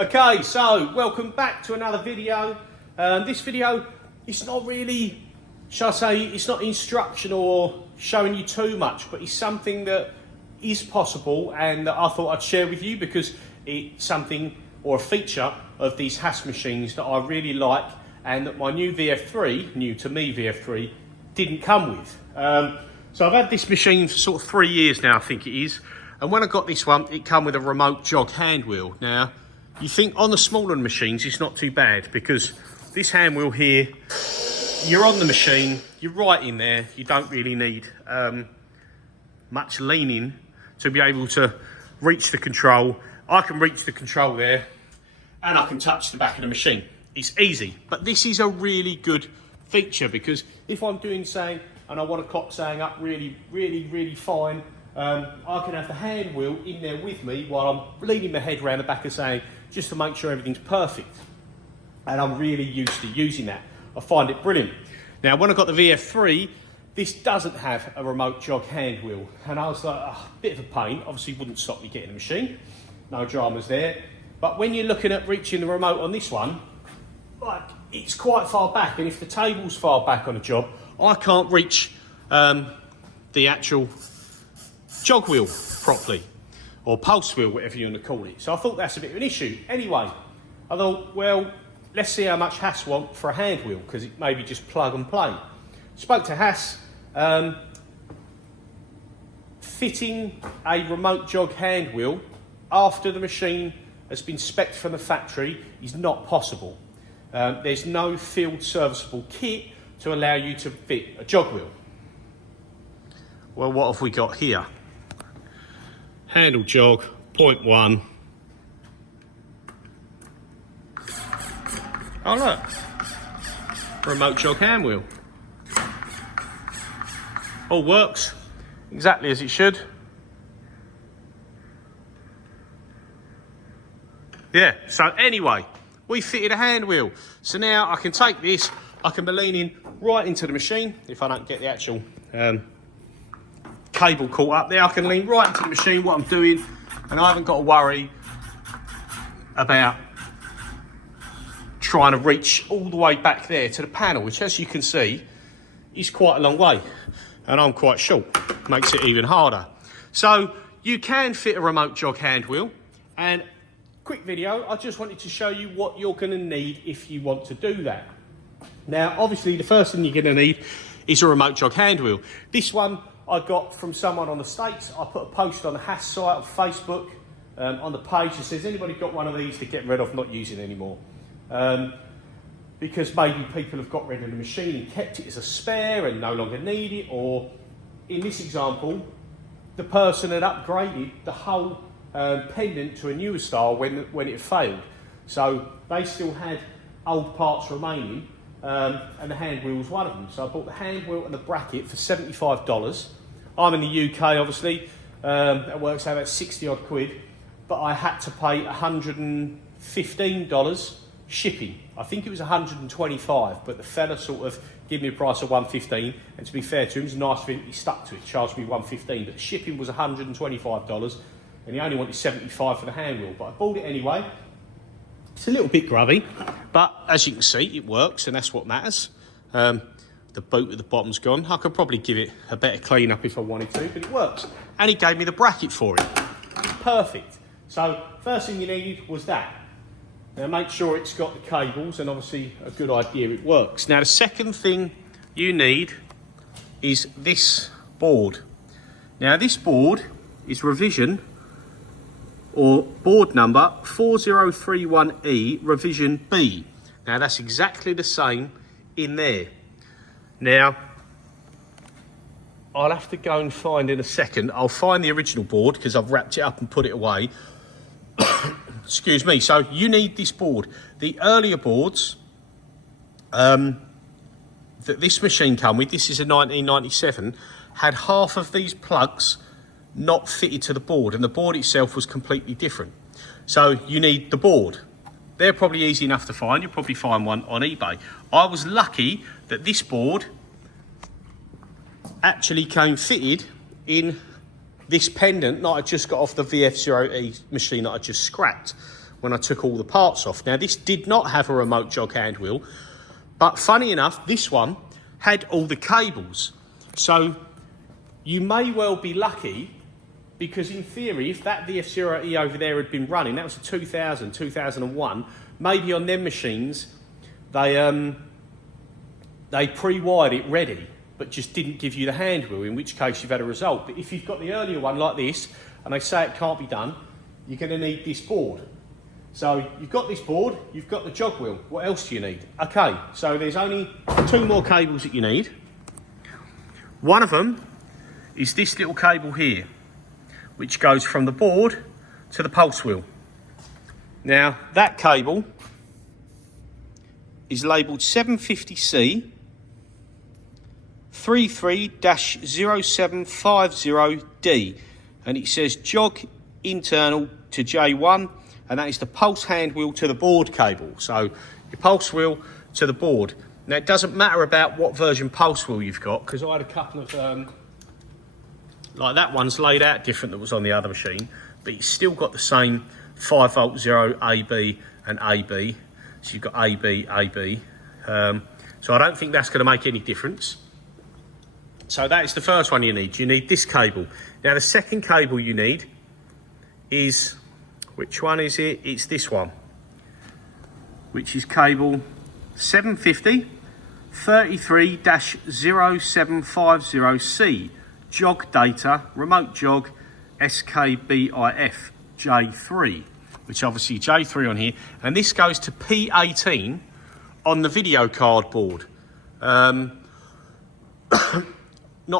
Okay, so welcome back to another video. This video, it's not really, shall I say, it's not instructional or showing you too much, but it's something that is possible and that I thought I'd share with you because it's something or a feature of these Haas machines that I really like and that my new VF3, new to me VF3, didn't come with. So I've had this machine for sort of 3 years now, I think it is. And when I got this one, it came with a remote jog hand wheel. Now, you think on the smaller machines, it's not too bad because this hand wheel here, you're on the machine, you're right in there. You don't really need much leaning to be able to reach the control. I can reach the control there and I can touch the back of the machine. It's easy, but this is a really good feature because if I'm doing something and I want to cock something up really fine, I can have the hand wheel in there with me while I'm leaning my head around the back of saying, just to make sure everything's perfect. And I'm really used to using that. I find it brilliant. Now, when I got the VF3, this doesn't have a remote jog hand wheel. And I was like, oh, a bit of a pain. Obviously, wouldn't stop me getting the machine. No dramas there. But when you're looking at reaching the remote on this one, like, it's quite far back. And if the table's far back on a job, I can't reach the actual jog wheel properly, or pulse wheel, whatever you want to call it. So I thought that's a bit of an issue. Anyway, I thought, well, let's see how much Haas want for a hand wheel, because it maybe just plug and play. Spoke to Haas. Fitting a remote jog hand wheel after the machine has been spec'd from the factory is not possible. There's no field serviceable kit to allow you to fit a jog wheel. Well, what have we got here? Handle jog, 0.1. Oh look, remote jog hand wheel. All works exactly as it should. Yeah, so anyway, we fitted a hand wheel. So now I can take this, I can be leaning right into the machine. If I don't get the actual cable caught up there, I can lean right into the machine, what I'm doing, and I haven't got to worry about trying to reach all the way back there to the panel, which, as you can see, is quite a long way, and I'm quite short. Makes it even harder. So you can fit a remote jog hand wheel, and quick video, I just wanted to show you what you're going to need if you want to do that. Now, obviously, the first thing you're going to need is a remote jog hand wheel. This one I got from someone on the States. I put a post on the Haas site on Facebook on the page that says, anybody got one of these to get rid of, not using anymore? Because maybe people have got rid of the machine and kept it as a spare and no longer need it, or in this example, the person had upgraded the whole pendant to a newer style when it failed. So they still had old parts remaining, and the hand wheel was one of them. So I bought the hand wheel and the bracket for $75. I'm in the UK, obviously. That works out about 60 odd quid, but I had to pay $115 shipping. I think it was 125, but the fella sort of gave me a price of 115, and to be fair to him, it was a nice thing, he stuck to it, charged me 115, but the shipping was $125, and he only wanted 75 for the hand wheel, but I bought it anyway. It's a little bit grubby, but as you can see, it works, and that's what matters. The boot at the bottom's gone. I could probably give it a better clean up if I wanted to, but it works. And he gave me the bracket for it. Perfect. So first thing you needed was that. Now make sure it's got the cables, and obviously a good idea it works. Now the second thing you need is this board. Now this board is revision, or board number 4031E revision B. Now that's exactly the same in there. Now, I'll have to go and find in a second. I'll find the original board because I've wrapped it up and put it away. Excuse me. So you need this board. The earlier boards that this machine came with, this is a 1997, had half of these plugs not fitted to the board, and the board itself was completely different. So you need the board. They're probably easy enough to find. You'll probably find one on eBay. I was lucky that this board actually came fitted in this pendant that I just got off the VF0E machine that I just scrapped, when I took all the parts off. Now, this did not have a remote jog hand wheel, but funny enough, this one had all the cables. So you may well be lucky, because in theory, if that VF0E over there had been running, that was a 2000, 2001, maybe on them machines, they pre-wired it ready, but just didn't give you the hand wheel, in which case you've had a result. But if you've got the earlier one like this, and they say it can't be done, you're going to need this board. So you've got this board, you've got the jog wheel. What else do you need? Okay, so there's only 2 more cables that you need. One of them is this little cable here, which goes from the board to the pulse wheel. Now, that cable is labelled 750C 33-0750D, and it says jog internal to J1, and that is the pulse hand wheel to the board cable. So your pulse wheel to the board. Now, it doesn't matter about what version pulse wheel you've got, because I had a couple of like that one's laid out different that was on the other machine, but it's still got the same 5V 0 AB and AB. So you've got AB, AB. So I don't think that's going to make any difference. So that is the first one you need. You need this cable. Now, the second cable you need is, which one is it? It's this one, which is cable 750 33-0750C, jog data, remote jog, SKBIF J3, which obviously J3 on here, and this goes to P18 on the video card board. Not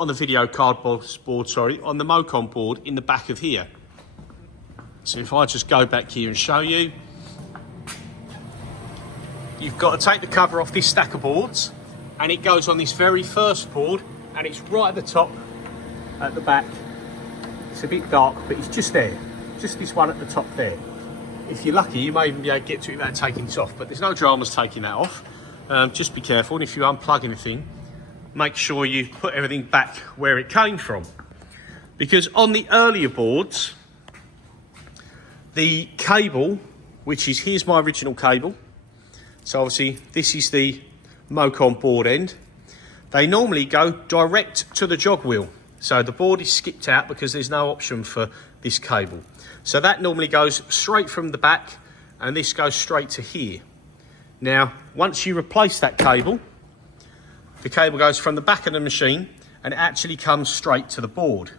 on the video card board, sorry, on the Mocon board in the back of here. So if I just go back here and show you, you've got to take the cover off this stack of boards, and it goes on this very first board, and it's right at the top, at the back. It's a bit dark, but it's just there, just this one at the top there. If you're lucky, you may even be able to get to it without taking this off, but there's no dramas taking that off. Just be careful, and if you unplug anything, make sure you put everything back where it came from. Because on the earlier boards, the cable, which is, here's my original cable. So obviously this is the Mocon board end. They normally go direct to the jog wheel. So the board is skipped out because there's no option for this cable. So that normally goes straight from the back, and this goes straight to here. Now, once you replace that cable, the cable goes from the back of the machine and it actually comes straight to the board.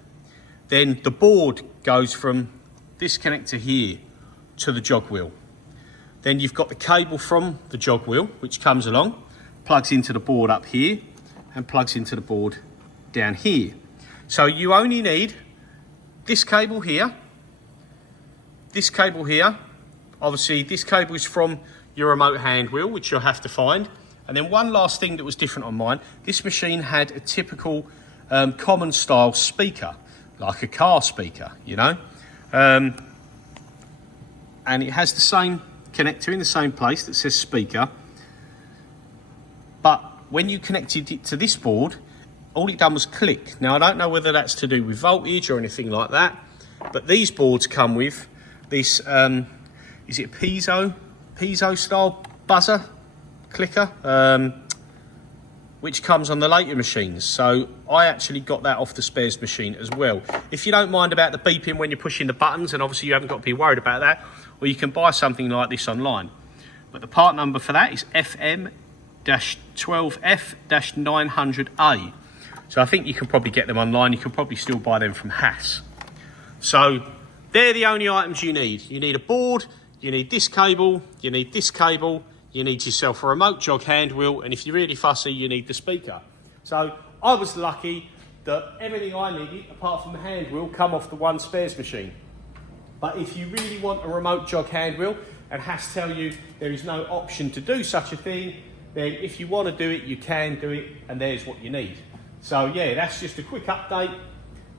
Then the board goes from this connector here to the jog wheel. Then you've got the cable from the jog wheel, which comes along, plugs into the board up here and plugs into the board down here. So you only need this cable here, this cable here. Obviously this cable is from your remote hand wheel, which you'll have to find. And then one last thing that was different on mine, this machine had a typical common style speaker, like a car speaker, you know. And it has the same connector in the same place that says speaker. But when you connected it to this board, all it done was click. Now, I don't know whether that's to do with voltage or anything like that, but these boards come with this, is it piezo style buzzer clicker, which comes on the later machines. So I actually got that off the spares machine as well. If you don't mind about the beeping when you're pushing the buttons, and obviously you haven't got to be worried about that, or you can buy something like this online. But the part number for that is FM-12F-900A. So I think you can probably get them online. You can probably still buy them from Haas. So they're the only items you need. You need a board, you need this cable, you need this cable, you need yourself a remote jog hand wheel, and if you're really fussy, you need the speaker. So I was lucky that everything I needed, apart from the hand wheel, come off the one spares machine. But if you really want a remote jog hand wheel, and Haas tell you there is no option to do such a thing, then if you want to do it, you can do it, and there's what you need. So yeah, that's just a quick update.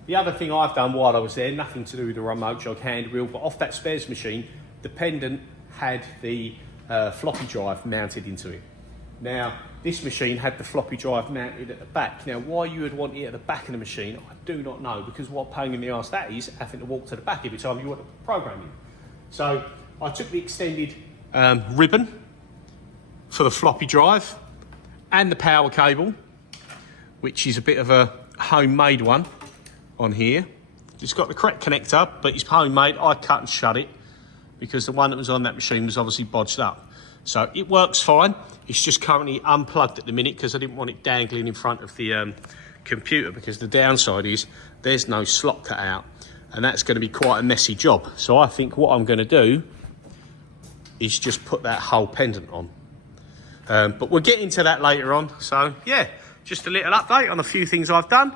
The other thing I've done while I was there, nothing to do with the remote jog hand wheel, but off that spares machine, the pendant had the floppy drive mounted into it. Now, this machine had the floppy drive mounted at the back. Now, why you would want it at the back of the machine, I do not know, because what pain in the arse that is, having to walk to the back every time you want to program it. So I took the extended ribbon for the floppy drive and the power cable, which is a bit of a homemade one on here. It's got the correct connector, but it's homemade. I cut and shut it because the one that was on that machine was obviously bodged up. So it works fine. It's just currently unplugged at the minute because I didn't want it dangling in front of the computer, because the downside is there's no slot cut out, and that's going to be quite a messy job. So I think what I'm going to do is just put that whole pendant on. But we'll get into that later on. So yeah, just a little update on a few things I've done.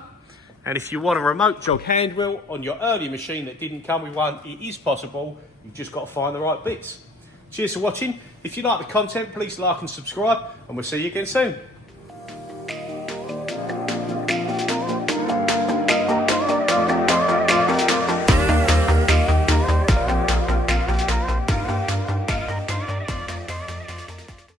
And if you want a remote jog hand wheel on your earlier machine that didn't come with one, it is possible. You've just got to find the right bits. Cheers for watching. If you like the content, please like and subscribe, and we'll see you again soon.